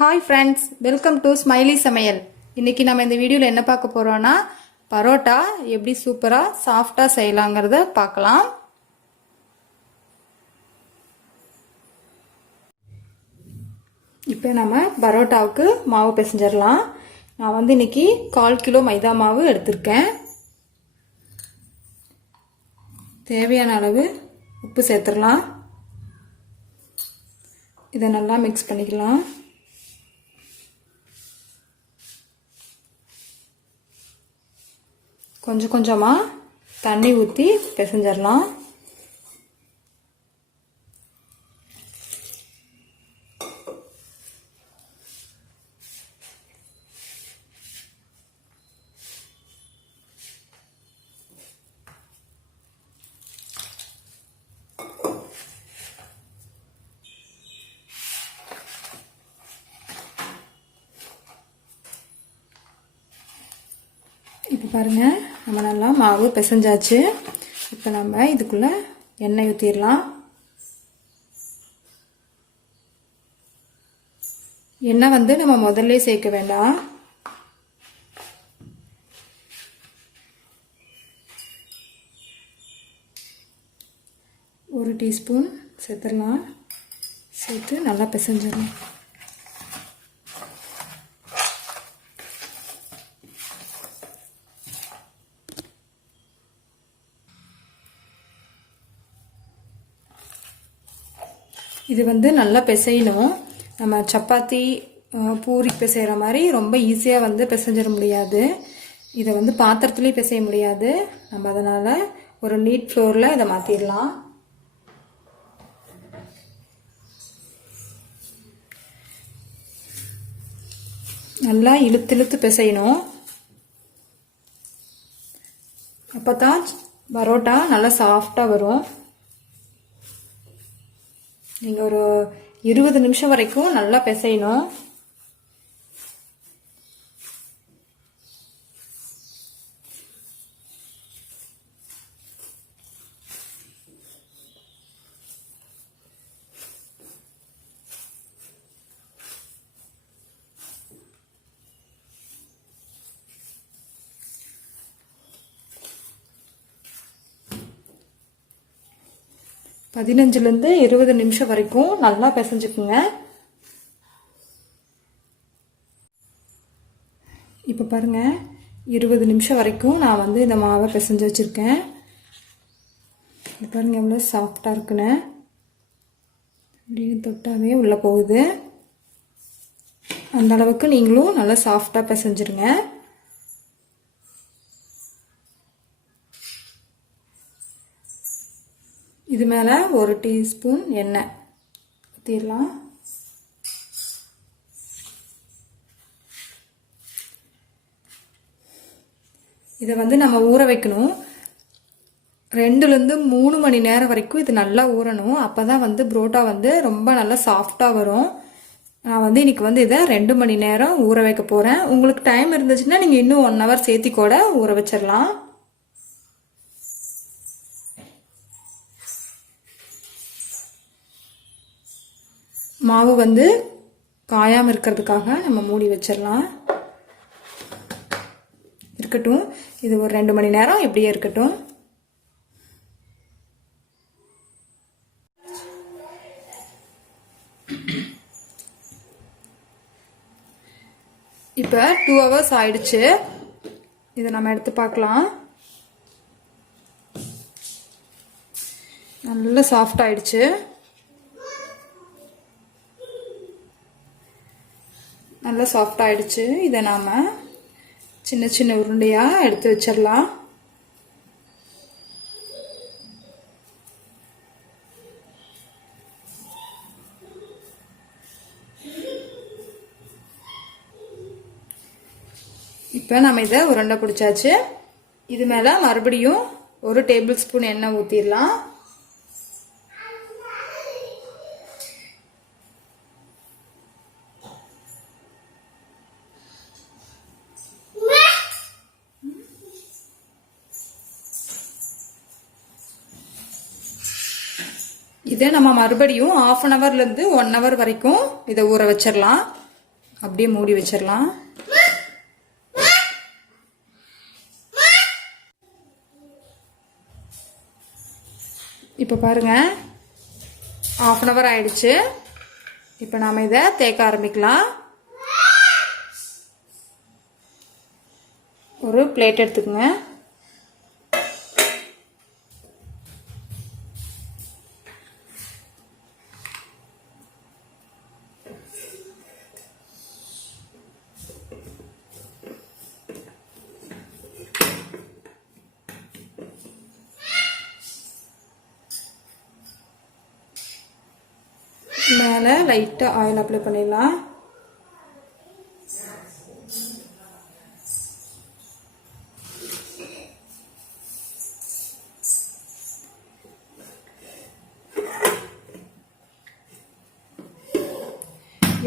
Hi friends, welcome to smiley சமையல். இன்றைக்கி நம்ம இந்த வீடியோவில் என்ன பார்க்க போகிறோன்னா, பரோட்டா எப்படி சூப்பராக சாஃப்டாக செய்யலாங்கிறத பார்க்கலாம். இப்போ நம்ம பரோட்டாவுக்கு மாவு பிசைஞ்சிடலாம். நான் இன்றைக்கி 1/4 கிலோ மைதா மாவு எடுத்திருக்கேன். தேவையான அளவு உப்பு சேர்த்துடலாம். இதை நல்லா மிக்ஸ் பண்ணிக்கலாம். கொஞ்சம் கொஞ்சமாக தண்ணி ஊற்றி பிசைஞ்சிடலாம். இப்போ பாருங்கள், நம்ம நல்லா மாவு பிசைஞ்சாச்சு. இப்போ நம்ம இதுக்குள்ளே எண்ணெய் ஊற்றிடலாம். எண்ணெய் நம்ம முதல்ல சேர்க்க வேண்டாம். ஒரு டீஸ்பூன் சேர்த்துடலாம். சேர்த்து நல்லா பிசைஞ்சிடலாம். இது நல்லா பிசையணும். நம்ம சப்பாத்தி பூரி பிசைகிற மாதிரி ரொம்ப ஈஸியாக பிசைஞ்சிட முடியாது. இதை பாத்திரத்துலேயும் பிசைய முடியாது. நம்ம அதனால் ஒரு நீட் ஃப்ளோரில் இதை மாற்றிடலாம். நல்லா இழுத்து இழுத்து பிசையணும். அப்போ தான் பரோட்டா நல்லா சாஃப்டாக வரும். நீங்கள் ஒரு 20 நிமிஷம் வரைக்கும் நல்லா பிசையணும். பதினஞ்சுலேருந்து 20 நிமிஷம் வரைக்கும் நல்லா பிசைஞ்சுக்குங்க. இப்போ பாருங்கள், 20 நிமிஷம் வரைக்கும் நான் இந்த மாவை பிசைஞ்சு வச்சுருக்கேன். இது பாருங்கள் எவ்வளோ சாஃப்டாக இருக்குன்னு. அப்படின்னு தொட்டாவே உள்ளே போகுது. அந்த அளவுக்கு நீங்களும் நல்லா சாஃப்டாக பிசைஞ்சிருங்க. இது மேலே ஒரு டீஸ்பூன் எண்ணெய் ஊற்றிடலாம். இதை நம்ம ஊற வைக்கணும். 2லேருந்து 3 மணி நேரம் வரைக்கும் இது நல்லா ஊறணும். அப்போ தான் புரோட்டா ரொம்ப நல்லா சாஃப்டாக வரும். நான் இன்னைக்கு இதை 2 மணி நேரம் ஊற வைக்க போகிறேன். உங்களுக்கு டைம் இருந்துச்சுன்னா நீங்கள் இன்னும் 1 ஹவர் சேர்த்தி கூட ஊற வச்சிடலாம். மாவு காயாமல் இருக்கிறதுக்காக நம்ம மூடி வச்சிடலாம். இருக்கட்டும், இது ஒரு 2 மணி நேரம் இப்படியே இருக்கட்டும். இப்போ 2 ஹவர்ஸ் ஆயிடுச்சு. இதை நம்ம எடுத்து பார்க்கலாம். நல்லா சாஃப்ட் ஆயிடுச்சு. நல்லா சாஃப்ட் ஆயிடுச்சு. இதை நாம் சின்ன சின்ன உருண்டையாக எடுத்து வச்சிடலாம். இப்போ நம்ம இதை உருண்டை பிடிச்சாச்சு. இது மேலே மறுபடியும் ஒரு டேபிள் ஸ்பூன் எண்ணெய் ஊற்றிடலாம். இதை நம்ம மறுபடியும் 1/2 ஹவர்லேருந்து 1 ஹவர் வரைக்கும் இதை ஊற வச்சிடலாம். அப்படியே மூடி வச்சிடலாம். இப்போ பாருங்கள், 1/2 hour ஆயிடுச்சு. இப்போ நாம் இதை தேய்க்க ஆரம்பிக்கலாம். ஒரு பிளேட் எடுத்துக்கோங்க. மேலே லைட்டாக ஆயில் அப்ளை பண்ணிடலாம்.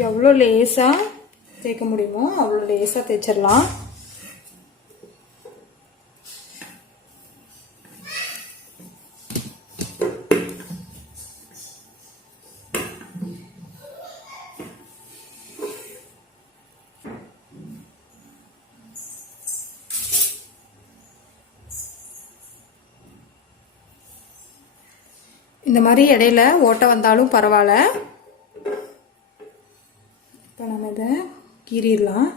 எவ்வளோ லேசாக தேய்க்க முடியுமோ அவ்வளோ லேசாக தேய்ச்சிடலாம். இந்த மாதிரி இடையில ஓட்டை வந்தாலும் பரவாயில்ல. இப்போ நம்ம இதை கீறிடலாம்.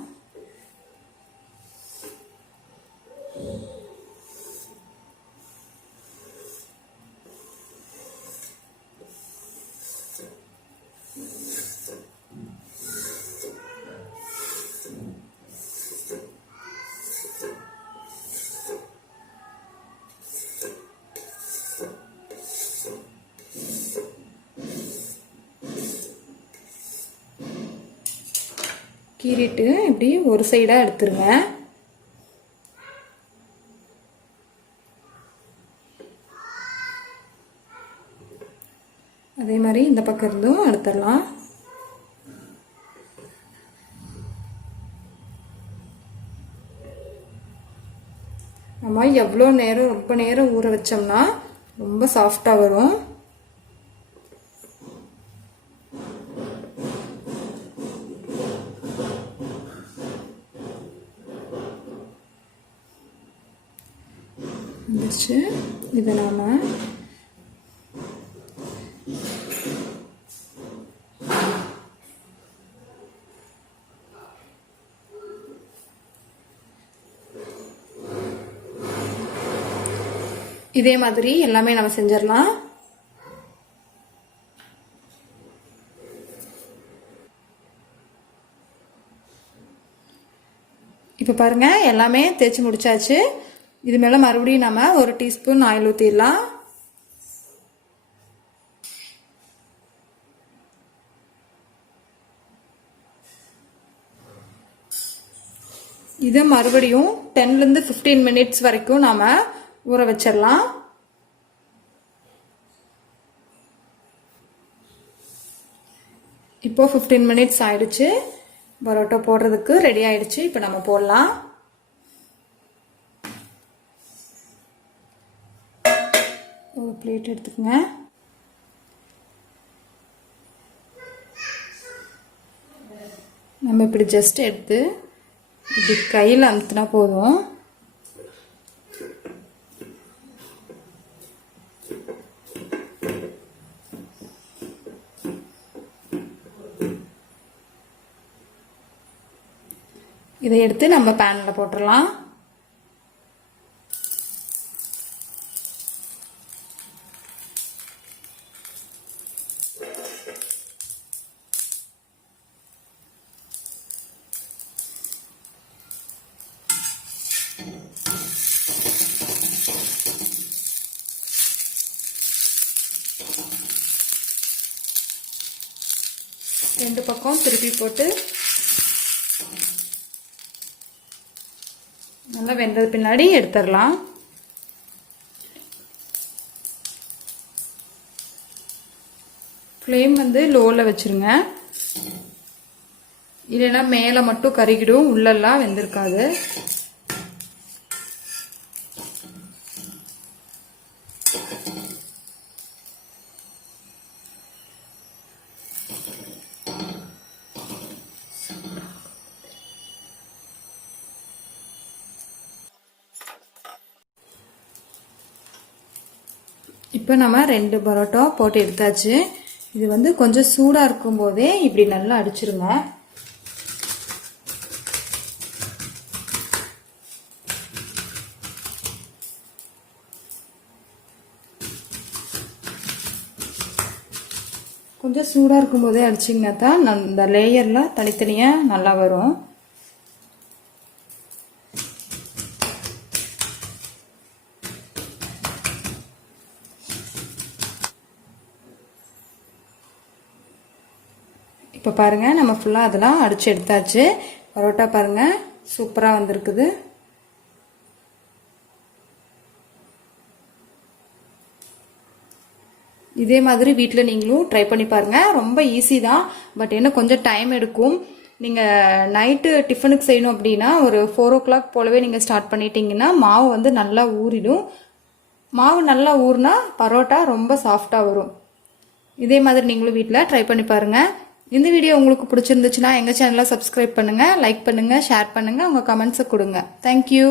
கீறிட்டு இப்படி ஒரு சைடாக எடுத்துருங்க. அதே மாதிரி இந்த பக்கம் இருந்தும் எடுத்துடலாம். நம்ம எவ்வளோ நேரம் ரொம்ப நேரம் ஊற வச்சோம்னா ரொம்ப சாஃப்டாக வரும். வந்துருச்சு. இதை நாம் இதே மாதிரி எல்லாமே நம்ம செஞ்சிடலாம். இப்போ பாருங்க, எல்லாமே தேய்ச்சி முடிச்சாச்சு. இது மேலே மறுபடியும் நம்ம 1 டீஸ்பூன் ஆயில் ஊற்றிடலாம். இதை மறுபடியும் 10 to 15 minutes வரைக்கும் நாம ஊற வச்சிடலாம். இப்போ 15 minutes ஆயிடுச்சு. பரோட்டா போடுறதுக்கு ரெடி ஆயிடுச்சு. இப்போ நம்ம போடலாம். ஒரு பிளேட் எடுத்துக்கங்க. நம்ம இப்படி ஜஸ்ட் எடுத்து இப்படி கையில் அமுத்தினா போதும். இதை எடுத்து நம்ம பேனில் போட்டுடலாம். ரெண்டு பக்கம் திருப்பி போட்டு நல்லா வெந்தது பின்னாடி எடுத்துடலாம். ஃப்ளேம் வந்து லோவில் வச்சுருங்க. இல்லைன்னா மேலே மட்டும் கருகிடும், உள்ளெல்லாம் வெந்திருக்காது. இப்போ நம்ம 2 பரோட்டா போட்டு எடுத்தாச்சு. இது வந்து கொஞ்சம் சூடாக இருக்கும்போதே இப்படி நல்லா அடிச்சிருங்க. கொஞ்சம் சூடாக இருக்கும்போதே அடிச்சிங்கன்னா தான் இந்த லேயரில் தனித்தனியாக நல்லா வரும். இப்போ பாருங்கள் நம்ம ஃபுல்லாக அதெல்லாம் அடித்து எடுத்தாச்சு. பரோட்டா பாருங்கள் சூப்பராக வந்திருக்குது. இதே மாதிரி வீட்டில் நீங்களும் ட்ரை பண்ணி பாருங்கள். ரொம்ப ஈஸி தான், பட் என்ன கொஞ்சம் டைம் எடுக்கும். நீங்கள் நைட்டு டிஃபனுக்கு செய்யணும் அப்படின்னா ஒரு 4 o'clock போலவே நீங்கள் ஸ்டார்ட் பண்ணிட்டீங்கன்னா மாவு வந்து நல்லா ஊறிடும். மாவு நல்லா ஊறினா பரோட்டா ரொம்ப சாஃப்டாக வரும். இதே மாதிரி நீங்களும் வீட்டில் ட்ரை பண்ணி பாருங்கள். இந்த வீடியோ உங்களுக்கு பிடிச்சிருந்துச்சுன்னா எங்கள் சேனலை சப்ஸ்கிரைப் பண்ணுங்கள், லைக் பண்ணுங்கள், ஷேர் பண்ணுங்கள், உங்கள் கமெண்ட்ஸை கொடுங்க. தேங்க்யூ.